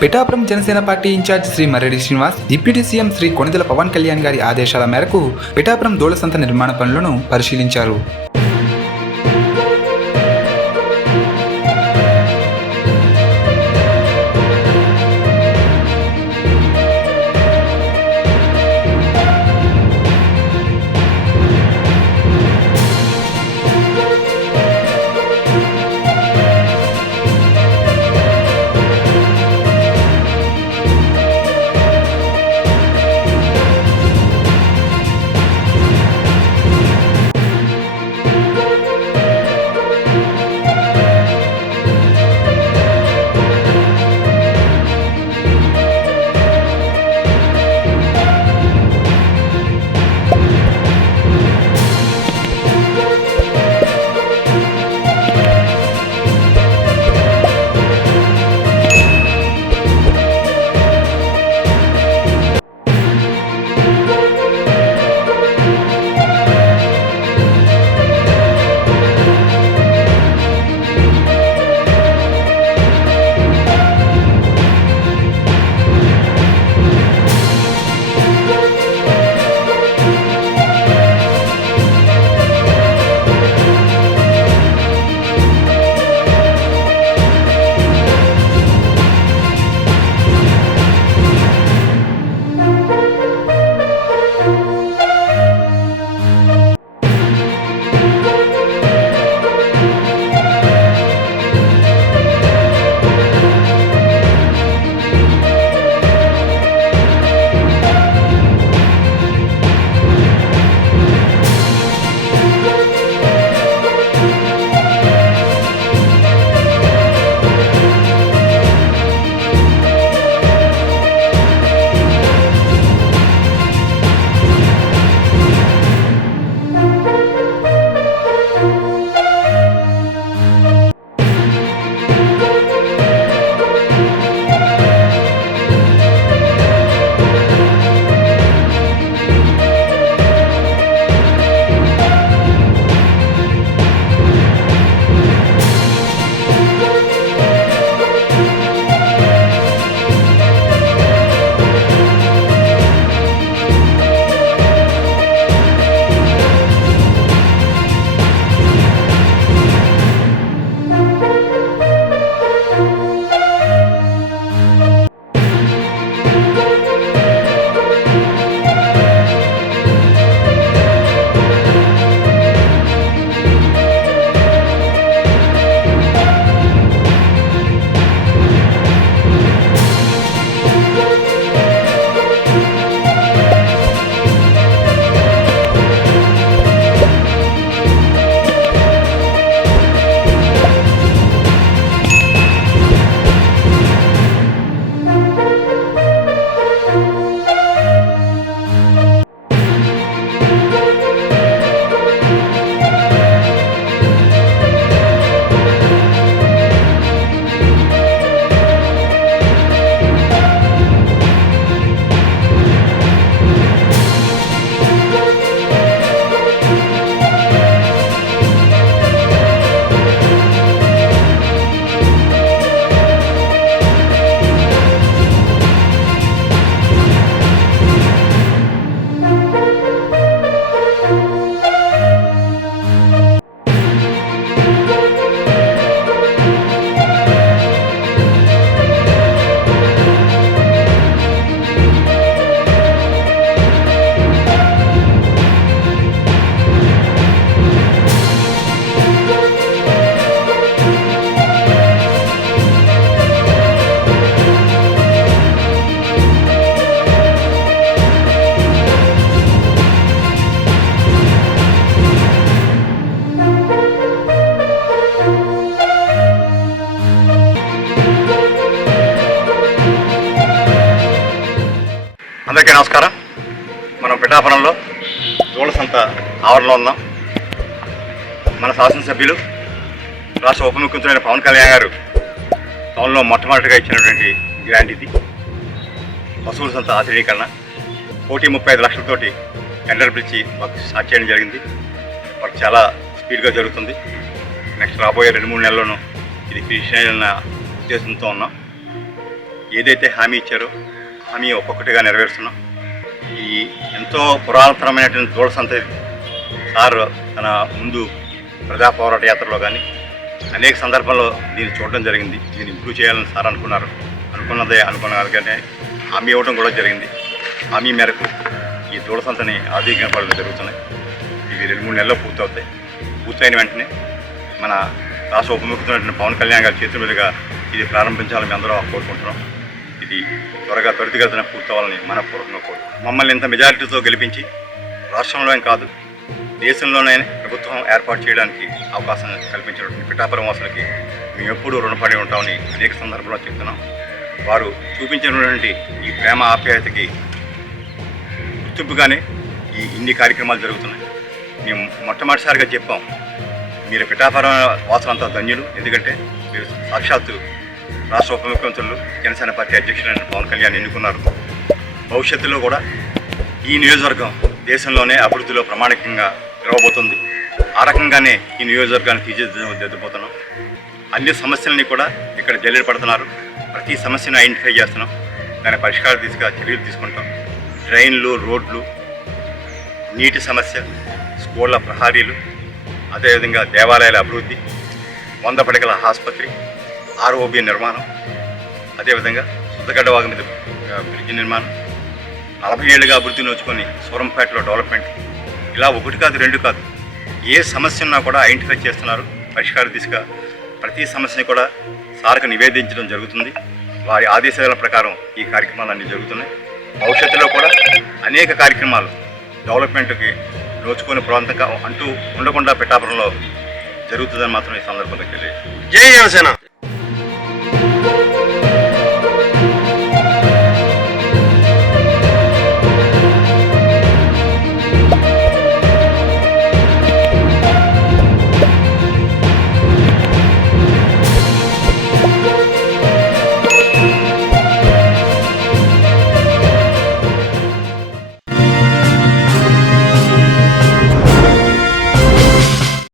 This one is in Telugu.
Pithapuram Janasena party incharge Shri Marreddy Srinivas, deputy CM Shri Konidela Pawan Kalyan గారి ఆదేశాల మేరకు పిఠాపురం దూలసంత నిర్మాణ పనులను పరిశీలించారు. అందరికీ నమస్కారం. మనం పిఠాపురంలో దూలసంత ఆవరణలో ఉన్నాం. మన శాసనసభ్యులు రాష్ట్ర ఉప ముఖ్యమంత్రి పవన్ కళ్యాణ్ గారు టౌన్లో మొట్టమొదటిగా ఇచ్చినటువంటి గ్రాంట్ ఇది. పశువుల సంత ఆధునీకరణ 135 లక్షలతోటి టెండర్ పిలిచి మాకు స్టార్ట్ చేయడం జరిగింది. వర్క్ చాలా స్పీడ్గా జరుగుతుంది. నెక్స్ట్ రాబోయే 2-3 నెలల్లోనూ ఇది ఫినిష్ అయిన ఉద్దేశంతో ఉన్నాం. ఏదైతే హామీ ఇచ్చారో హామీ ఒక్కొక్కటిగా నెరవేరుస్తున్నాం. ఈ ఎంతో పురాతనమైనటువంటి దూడ సంత సార్ తన ముందు ప్రజా పోరాట యాత్రలో కానీ అనేక సందర్భాల్లో దీన్ని చూడడం జరిగింది. దీన్ని ఇంప్రూవ్ చేయాలని సార్ అనుకున్నారు. అనుకున్నదానికంటే హామీ ఇవ్వడం కూడా జరిగింది. హామీ మేరకు ఈ దూడ సంతని ఆధునికపడడం జరుగుతున్నాయి. ఇవి 2-3 నెలల్లో పూర్తవుతాయి. పూర్తయిన వెంటనే మన రాష్ట్ర ఉప ముఖ్యమంత్రి పవన్ కళ్యాణ్ గారి చేతుల మీదుగా ఇది ప్రారంభించాలని మేము అందరం కోరుకుంటున్నాం. ఇది త్వరితగతిన పూర్తవాలని మనపూర్వకంగా కోరుకుంటున్నాం. మమ్మల్ని ఇంత మెజారిటీతో గెలిపించి రాష్ట్రంలోనే కాదు దేశంలోనే ప్రభుత్వం ఏర్పాటు చేయడానికి అవకాశం కల్పించినటువంటి పిఠాపురం వాసులకి మేము ఎప్పుడూ రుణపడి ఉంటామని అనేక సందర్భంలో చెప్తున్నాం. వారు చూపించినటువంటి ఈ ప్రేమ ఆప్యాయతకి గుర్తింపుగానే ఇన్ని కార్యక్రమాలు జరుగుతున్నాయి. మేము మొట్టమొదటిసారిగా చెప్పాం, మీరు పిఠాపురం వాసులంతా ధన్యులు. ఎందుకంటే మీరు సాక్షాత్తు రాష్ట్ర ఉప ముఖ్యమంత్రులు జనసేన పార్టీ అధ్యక్షులైన పవన్ కళ్యాణ్ ఎన్నుకున్నారు. భవిష్యత్తులో కూడా ఈ నియోజకవర్గం దేశంలోనే అభివృద్ధిలో ప్రామాణికంగా నిలవబోతుంది. ఆ రకంగానే ఈ నియోజకవర్గాన్ని తీర్చిదిద్దుపోతున్నాం. అన్ని సమస్యలని కూడా ఇక్కడ జల్లెడ పడుతున్నారు. ప్రతి సమస్యను ఐడెంటిఫై చేస్తున్నాం. దాని పరిష్కార దిశగా చర్యలు తీసుకుంటాం. ట్రైన్లు, రోడ్లు, నీటి సమస్య, స్కూళ్ళ ప్రహారీలు, అదేవిధంగా దేవాలయాల అభివృద్ధి, 100 పడకల ఆసుపత్రి, ఆర్ఓబి నిర్మాణం, అదేవిధంగా సుద్దగడ్డ వాగు మీద బ్రిడ్జి నిర్మాణం, 40 ఏళ్ళుగా అభివృద్ధి నోచుకొని సూరంపేటలో డెవలప్మెంట్, ఇలా 1 కాదు 2 కాదు, ఏ సమస్య ఉన్నా కూడా ఐడెంటిఫై చేస్తున్నారు. పరిష్కార దిశగా ప్రతి సమస్యని కూడా సార్కు నివేదించడం జరుగుతుంది. వారి ఆదేశాల ప్రకారం ఈ కార్యక్రమాలన్నీ జరుగుతున్నాయి. భవిష్యత్తులో కూడా అనేక కార్యక్రమాలు డెవలప్మెంట్కి నోచుకునే ప్రాంతంగా అంటూ ఉండకుండా పిఠాపురంలో జరుగుతుందని మాత్రం ఈ సందర్భంగా తెలియదు. జై జనసేన.